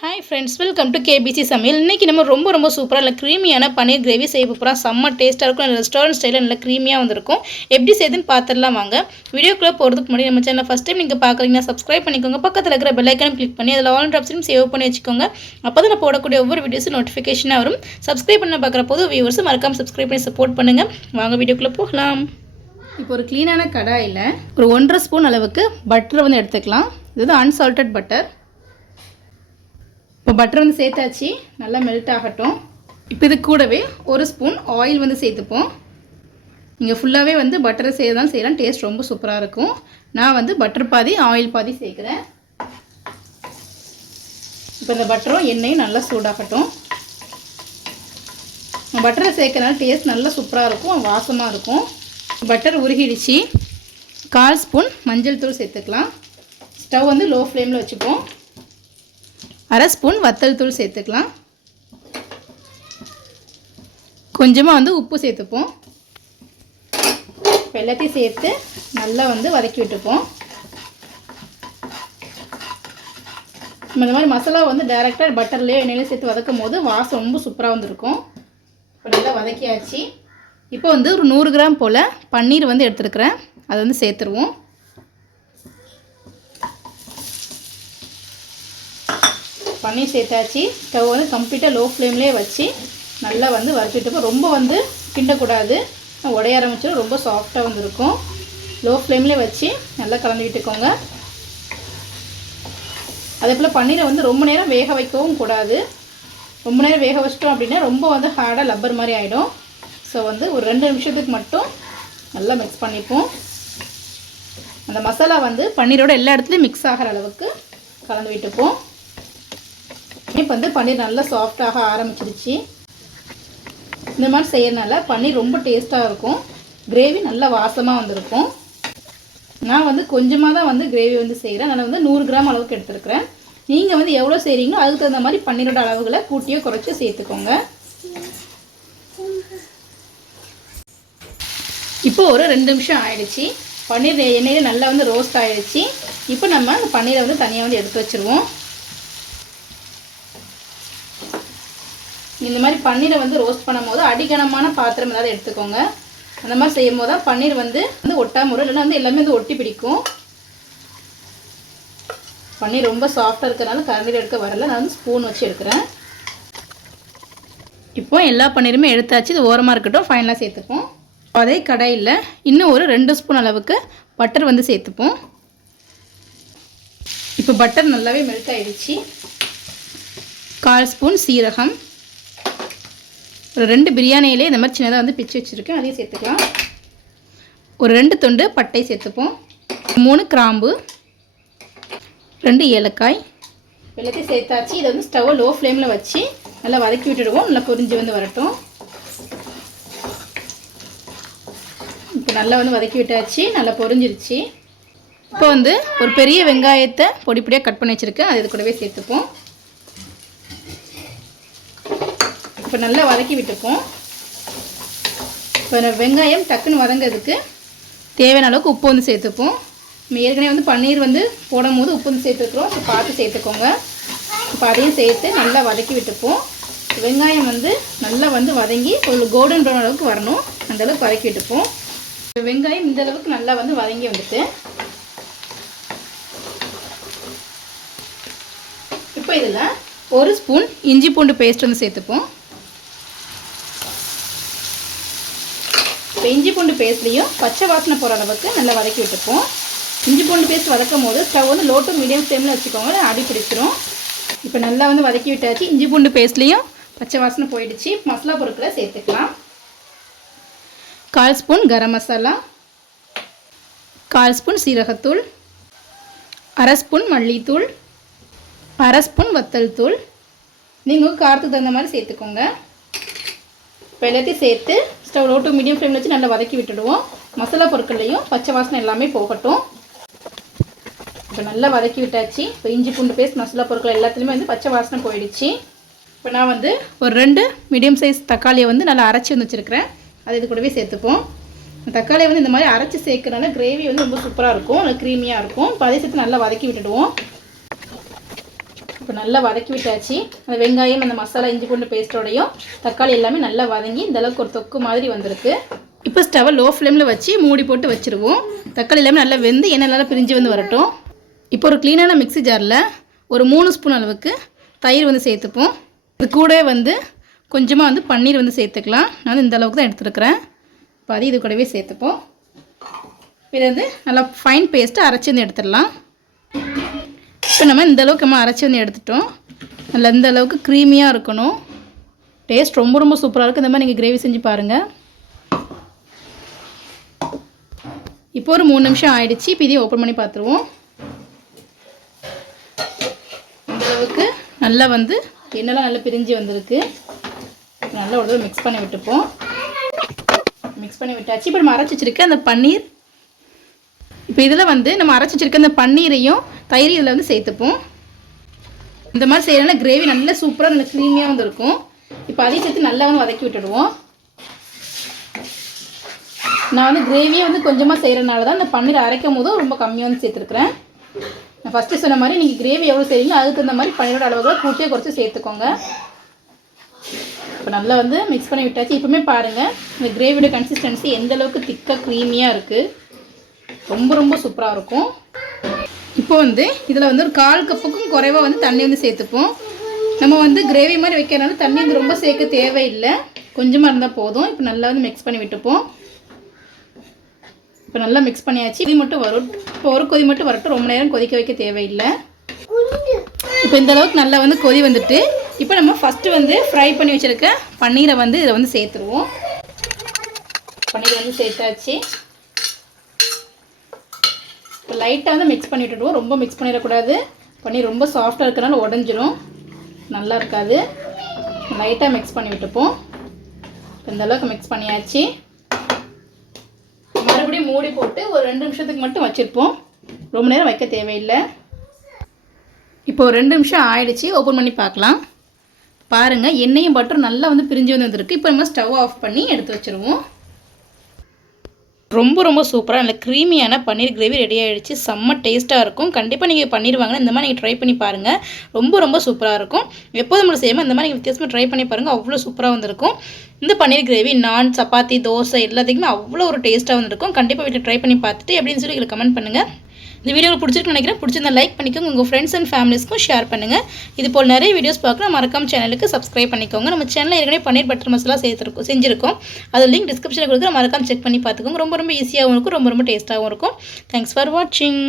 Hi friends welcome to KBC சமையல் இன்றைக்கி நம்ம ரொம்ப ரொம்ப சூப்பராக இல்லை க்ரீமியான பன்னீர் கிரேவி செய்ய போகிறோம் செம்ம டேஸ்ட்டாக இருக்கும். நல்ல ரெஸ்டாரண்ட் ஸ்டைலில் நல்ல க்ரீமியாக வந்திருக்கும். எப்படி செய்யுதுன்னு பார்த்துடலாம் வாங்க. வீடியோக்குள்ளே போகிறதுக்கு முன்னாடி நம்ம சேனல் ஃபஸ்ட் டைம் நீங்கள் பார்க்குறீங்கன்னா சப்ஸ்கிரைப் பண்ணிக்கோங்க. பக்கத்தில் இருக்கிற பெல்லைக்கனும் கிளிக் பண்ணி அதில் ஆல் ஆப்ஷனும் சேவ் பண்ணி வச்சுக்கோங்க. அப்போ தான் நான் போடக்கூடிய ஒவ்வொரு வீடியோஸும் நோட்டிஃபிகேஷனாக வரும். சப்ஸ்கிரைப் பண்ண பார்க்குற போது வியூவர்ஸும் மறக்காம சப்ஸ்கிரைப் பண்ணி சப்போர்ட் பண்ணுங்கள் வாங்க வீடியோக்குள்ளே போகலாம். இப்போ ஒரு க்ளீனான கடாயில் ஒரு ஒன்றரை ஸ்பூன் அளவுக்கு பட்டரை வந்து எடுத்துக்கலாம். இது அன்சால்டட் பட்டர் இப்போ பட்டர் வந்து சேர்த்தாச்சு. நல்லா மெல்ட் ஆகட்டும். இப்போ இது கூடவே ஒரு ஸ்பூன் ஆயில் வந்து சேர்த்துப்போம். நீங்கள் ஃபுல்லாகவே வந்து பட்டரை செய்ய தான் செய்யலாம். டேஸ்ட் ரொம்ப சூப்பராக இருக்கும். நான் வந்து பட்டர் பாதி ஆயில் பாதி சேர்க்குறேன். இப்போ இந்த பட்டரும் எண்ணெயும் நல்லா சூடாகட்டும். பட்டரை சேர்க்கறனால டேஸ்ட் நல்லா சூப்பராக இருக்கும் வாசமாக இருக்கும். பட்டர் உருகிடுச்சு. கால் ஸ்பூன் மஞ்சள் தூள் சேர்த்துக்கலாம். ஸ்டவ் வந்து லோ ஃப்ளேமில் வச்சுப்போம். அரை ஸ்பூன் வத்தல் தூள் சேர்த்துக்கலாம். கொஞ்சமாக வந்து உப்பு சேர்த்துப்போம். எல்லாத்தையும் சேர்த்து நல்லா வந்து வதக்கி விட்டுப்போம். நம்ம இந்த மாதிரி மசாலா வந்து டைரெக்டாக பட்டர்லேயோ எண்ணெயிலையும் சேர்த்து வதக்கும் போது வாசம் ரொம்ப சூப்பராக வந்துருக்கும். இப்போ நல்லா வதக்கியாச்சு. இப்போ வந்து ஒரு நூறு கிராம் போல் பன்னீர் வந்து எடுத்துருக்குறேன். அதை வந்து சேர்த்துருவோம். பன்னீர் சேர்த்தாச்சு. ஸ்டவ் வந்து கம்ப்ளீட்டாக லோ ஃப்ளேம்லேயே வச்சு நல்லா வந்து வறுத்துட்டு ரொம்ப வந்து கிண்டக்கூடாது. உடைய ஆரம்பிச்சிடும் ரொம்ப சாஃப்டாக வந்துருக்கும். லோ ஃப்ளேம்லேயே வச்சு நல்லா கலந்து விட்டுக்கோங்க அதே போல் பன்னீரை வந்து ரொம்ப நேரம் வேக வைக்கவும் கூடாது. ரொம்ப நேரம் வேக வச்சிட்டோம் அப்படின்னா ரொம்ப வந்து ஹார்டாக லப்பர் மாதிரி ஆகிடும் ஸோ வந்து ஒரு ரெண்டு நிமிஷத்துக்கு மட்டும் நல்லா மிக்ஸ் பண்ணிப்போம். அந்த மசாலா வந்து பன்னீரோட எல்லா இடத்துலையும் மிக்ஸ் ஆகிற அளவுக்கு கலந்து விட்டுப்போம் வந்து பன்னீர் நல்லா சாஃப்டாக ஆரம்பிச்சிருச்சு. இந்த மாதிரி செய்யறதுனால பன்னீர் ரொம்ப டேஸ்ட்டாக இருக்கும். கிரேவி நல்லா வாசமாக வந்திருக்கும். நான் வந்து கொஞ்சமாக தான் வந்து கிரேவி வந்து செய்கிறேன் நான் வந்து நூறு கிராம் அளவுக்கு எடுத்துருக்கிறேன். நீங்கள் வந்து எவ்வளோ செய்கிறீங்களோ அதுக்கு தகுந்த மாதிரி பன்னீரோட அளவுகளை கூட்டியோ குறைச்சோ சேர்த்துக்கோங்க. இப்போ ஒரு ரெண்டு நிமிஷம் ஆயிடுச்சு. பன்னீர் எண்ணெயில் நல்லா வந்து ரோஸ்ட் ஆகிடுச்சு இப்போ நம்ம அந்த பன்னீரை வந்து தனியாக வந்து எடுத்து வச்சுருவோம். இந்த மாதிரி பன்னீரை வந்து ரோஸ்ட் பண்ணும்போது அடிகனமான பாத்திரம் ஏதாவது எடுத்துக்கோங்க. அந்த மாதிரி செய்யும் போது தான் பன்னீர் வந்து வந்து ஒட்டாமல் வரும் இல்லைன்னா வந்து எல்லாமே வந்து ஒட்டி பிடிக்கும். பன்னீர் ரொம்ப சாஃப்டாக இருக்கிறனால கரண்டியில் எடுக்க வரல. நான் வந்து ஸ்பூன் வச்சு எடுக்கிறேன். இப்போ எல்லா பன்னீருமே எடுத்தாச்சு. இது ஓரமாக இருக்கட்டும் ஃபைனலாக சேர்த்துப்போம். அதே கடையில் இன்னும் ஒரு ரெண்டு ஸ்பூன் அளவுக்கு பட்டர் வந்து சேர்த்துப்போம். இப்போ பட்டர் நல்லாவே மெல்ட் ஆகிடுச்சு கால் ஸ்பூன் சீரகம். ஒரு ரெண்டு பிரியாணியிலே இந்த மாதிரி சின்னதாக வந்து பிச்சு வச்சுருக்கேன். அதையும் சேர்த்துக்கலாம். ஒரு ரெண்டு தொண்டு பட்டை சேர்த்துப்போம். மூணு கிராம்பு. ரெண்டு ஏலக்காய். எல்லாத்தையும் சேர்த்தாச்சு. இதை வந்து ஸ்டவ்வை லோ ஃப்ளேமில் வச்சு நல்லா வதக்கி விட்டுடுவோம். நல்லா பொரிஞ்சு வந்து வரட்டும். இப்போ நல்லா வந்து வதக்கி விட்டாச்சு. நல்லா பொரிஞ்சிருச்சு. இப்போ வந்து ஒரு பெரிய வெங்காயத்தை பொடி பொடியாக கட் பண்ணி வச்சுருக்கேன். அது இது கூடவே சேர்த்துப்போம். இப்போ நல்லா வதக்கி விட்டுப்போம். இப்போ வெங்காயம் டக்குன்னு வதங்கிறதுக்கு தேவையான அளவுக்கு உப்பு வந்து சேர்த்துப்போம். நம்ம ஏற்கனவே வந்து பன்னீர் வந்து போடும் போது உப்பு வந்து சேர்த்துருக்குறோம். இப்போ பார்த்து சேர்த்துக்கோங்க. இப்போ அதையும் சேர்த்து நல்லா வதக்கி விட்டுப்போம். வெங்காயம் வந்து நல்லா வந்து வதங்கி ஒரு கோல்டன் ப்ரௌன் அளவுக்கு வரணும். அந்த அளவுக்கு வதக்கி விட்டுப்போம். வெங்காயம் இந்த அளவுக்கு நல்லா வந்து வதங்கி வந்துட்டு. இப்போ இதில் ஒரு ஸ்பூன் இஞ்சி பூண்டு பேஸ்ட் வந்து சேர்த்துப்போம். இப்போ இஞ்சி பூண்டு பேஸ்ட்லேயும் பச்சை வாசனை போகிற அளவுக்கு நல்லா வதக்கி விட்டுப்போம். இஞ்சி பூண்டு பேஸ்ட் வதக்கும் போது ஸ்டவ் வந்து லோ டு மீடியம் ஃப்ளேமில் வச்சுக்கோங்க அடி பிடிச்சிரும். இப்போ நல்லா வந்து வதக்கி விட்டாச்சு. இஞ்சி பூண்டு பேஸ்ட்லேயும் பச்சை வாசனை போயிடுச்சு. மசாலா பொருட்களை சேர்த்துக்கலாம். கால் ஸ்பூன் கரம் மசாலா கால் ஸ்பூன் சீரகத்தூள் அரை ஸ்பூன் மல்லித்தூள் அரை ஸ்பூன் வத்தல் தூள். நீங்கள் காரத்துக்கு தகுந்த மாதிரி சேர்த்துக்கோங்க. இப்போ எல்லாத்தையும் சேர்த்து ஸ்டவ் லோ டு மீடியம் ஃப்ளேமில் வச்சு நல்லா வதக்கி விட்டுடுவோம். மசாலா பொருட்கள்லையும் பச்சை வாசனை எல்லாமே போகட்டும். இப்போ நல்லா வதக்கி விட்டாச்சு. இப்போ இஞ்சி பூண்டு பேஸ்ட் மசாலா பொருட்கள் எல்லாத்துலேயுமே வந்து பச்சை வாசனை போயிடுச்சு. இப்போ நான் வந்து ஒரு ரெண்டு மீடியம் சைஸ் தக்காளியை வந்து நல்லா அரைச்சி வந்து வச்சுருக்கிறேன். அது இது கூடவே சேர்த்துப்போம். தக்காளியை வந்து இந்த மாதிரி அரைச்சி சேர்க்கறனால கிரேவி வந்து ரொம்ப சூப்பராக இருக்கும். நல்லா க்ரீமியாக இருக்கும். இப்போ அதே சேர்த்து நல்லா வதக்கி விட்டுடுவோம். இப்போ நல்லா வதக்கி விட்டாச்சு. அந்த வெங்காயம் அந்த மசாலா இஞ்சி பூண்டு பேஸ்ட்டோடையும் தக்காளி எல்லாமே நல்லா வதங்கி இந்தளவுக்கு ஒரு தொக்கு மாதிரி வந்திருக்கு. இப்போ ஸ்டவ்வை லோ ஃப்ளேமில் வச்சு மூடி போட்டு வச்சுருவோம். தக்காளி எல்லாமே நல்லா வெந்து எண்ணெய் நல்லா பிரிஞ்சு வந்து வரட்டும். இப்போ ஒரு க்ளீனான மிக்ஸி ஜாரில் ஒரு மூணு ஸ்பூன் அளவுக்கு தயிர் வந்து சேர்த்துப்போம். இது கூடவே வந்து கொஞ்சமாக வந்து பன்னீர் வந்து சேர்த்துக்கலாம். நான் வந்து இந்த அளவுக்கு தான் எடுத்துருக்குறேன். இப்போ அது இது கூடவே சேர்த்துப்போம். இதை வந்து நல்லா ஃபைன் பேஸ்ட்டு அரைச்சி வந்து எடுத்துடலாம். இப்போ நம்ம இந்த அளவுக்கு நம்ம அரைச்சி வந்து எடுத்துட்டோம். நல்லா இந்த அளவுக்கு க்ரீமியாக இருக்கணும். டேஸ்ட் ரொம்ப ரொம்ப சூப்பராக இருக்குது இந்த மாதிரி நீங்கள் கிரேவி செஞ்சு பாருங்கள் இப்போ ஒரு மூணு நிமிஷம் ஆயிடுச்சு. இப்போ இதையும் ஓப்பன் பண்ணி பார்த்துருவோம். இந்த அளவுக்கு நல்லா வந்து எண்ணெய்லாம் நல்லா பிரிஞ்சு வந்திருக்கு. நல்லா ஒரு தடவை மிக்ஸ் பண்ணி விட்டுப்போம். மிக்ஸ் பண்ணி விட்டாச்சு. இப்போ நம்ம அரைச்சி வச்சுருக்க அந்த பன்னீர். இப்போ இதில் வந்து நம்ம அரைச்சி வச்சிருக்க அந்த பன்னீரையும் தயிர் இதில் வந்து சேர்த்துப்போம். இந்த மாதிரி செய்யறதுனால கிரேவி நல்ல சூப்பராக நல்ல க்ரீமியாக வந்து இருக்கும் இப்போ அதையும் சேர்த்து நல்லா வந்து வதக்கி விட்டுடுவோம். நான் வந்து கிரேவியை வந்து கொஞ்சமாக செய்கிறனால தான் இந்த பன்னீர் அரைக்கும் போதும் ரொம்ப கம்மியாக வந்து சேர்த்துருக்குறேன். நான் ஃபஸ்ட்டு சொன்ன மாதிரி நீங்கள் கிரேவி எவ்வளோ செய்வீங்களோ அதுக்கு தகுந்த மாதிரி பன்னீரோட அளவுகளை கூட்டியே குறைச்சி சேர்த்துக்கோங்க. இப்போ நல்லா வந்து மிக்ஸ் பண்ணி விட்டாச்சு. இப்போவுமே பாருங்கள் இந்த கிரேவியோட கன்சிஸ்டன்சி எந்த அளவுக்கு திக்காக க்ரீமியாக இருக்குது ரொம்ப ரொம்ப சூப்பராக இருக்கும். இப்போ வந்து இதில் வந்து ஒரு கால் கப்புக்கும் குறைவாக வந்து தண்ணி வந்து சேர்த்துப்போம். நம்ம வந்து கிரேவி மாதிரி வைக்கிறனால தண்ணி வந்து ரொம்ப சேர்க்க தேவையில்லை. கொஞ்சமாக இருந்தால் போதும். இப்போ நல்லா வந்து மிக்ஸ் பண்ணி விட்டுப்போம். இப்போ நல்லா மிக்ஸ் பண்ணியாச்சு. கொதி மட்டும் வரும். இப்போ ஒரு கொதி மட்டும் வரட்டும். ரொம்ப நேரம் கொதிக்க வைக்க தேவையில்லை. இப்போ இந்த அளவுக்கு நல்லா வந்து கொதி வந்துட்டு இப்போ நம்ம ஃபஸ்ட்டு வந்து ஃப்ரை பண்ணி வச்சுருக்க பன்னீரை வந்து இதை வந்து சேர்த்துருவோம். பன்னீர் வந்து சேர்த்தாச்சு. இப்போ லைட்டாக வந்து மிக்ஸ் பண்ணி விட்டுடுவோம் ரொம்ப மிக்ஸ் பண்ணிடக்கூடாது. பண்ணி ரொம்ப சாஃப்டாக இருக்கிறனால உடஞ்சிரும். நல்லா இருக்காது. லைட்டாக மிக்ஸ் பண்ணி விட்டுப்போம். இப்போ இந்த அளவுக்கு மிக்ஸ் பண்ணியாச்சு. மறுபடியும் மூடி போட்டு ஒரு ரெண்டு நிமிஷத்துக்கு மட்டும் வச்சுருப்போம். ரொம்ப நேரம் வைக்க தேவையில்லை. இப்போ ஒரு ரெண்டு நிமிஷம் ஆயிடுச்சு. ஓப்பன் பண்ணி பார்க்கலாம். பாருங்கள் எண்ணெயும் பட்டரும் நல்லா வந்து பிரிஞ்சு வந்து வந்திருக்கு. இப்போ நம்ம ஸ்டவ் ஆஃப் பண்ணி எடுத்து வச்சுருவோம். ரொம்ப ரொம்ப சூப்பராக நல்ல க்ரீமியான பன்னீர் கிரேவி ரெடி ஆகிடுச்சு செம்ம டேஸ்ட்டாக இருக்கும். கண்டிப்பாக நீங்கள் பன்னீர் வாங்கினா இந்த மாதிரி நீங்கள் ட்ரை பண்ணி பாருங்கள் ரொம்ப ரொம்ப சூப்பராக இருக்கும். எப்போதும் நம்ம செய்யாமல் இந்த மாதிரி நீங்கள் வித்தியாசமாக ட்ரை பண்ணி பாருங்கள் அவ்வளோ சூப்பராக வந்திருக்கும். இந்த பன்னீர் கிரேவி நான் சப்பாத்தி தோசை எல்லாத்துக்குமே அவ்வளோ ஒரு டேஸ்ட்டாக வந்திருக்கும். கண்டிப்பாக வீட்டில் ட்ரை பண்ணி பார்த்துட்டு எப்படின்னு சொல்லி எங்களுக்கு கமெண்ட் பண்ணுங்கள் இந்த வீடியோ பிடிச்சிருக்கு நினைக்கிறேன். பிடிச்சிருந்தா லைக் பண்ணிக்கோங்க. உங்கள் ஃப்ரெண்ட்ஸ் அண்ட் ஃபேமிலிஸ்க்கும் ஷேர் பண்ணுங்கள் இது போல் நிறைய வீடியோஸ் பார்க்க மறக்காம சேனலுக்கு சப்ஸ்கிரைப் பண்ணிக்கோங்க. நம்ம சேனலில் ஏற்கனவே பன்னீர் பட்டர் மசாலா சேர்த்துருக்கோம் செஞ்சுருக்கோம். அது லிங்க் டிஸ்கிரிப்ஷனில் கொடுக்குற மறக்காம செக் பண்ணி பார்த்துக்கோங்க. ரொம்ப ரொம்ப ஈஸியாகவும் இருக்கும். ரொம்ப ரொம்ப டேஸ்ட்டாகவும் இருக்கும். தேங்க்ஸ் ஃபார் வாட்சிங்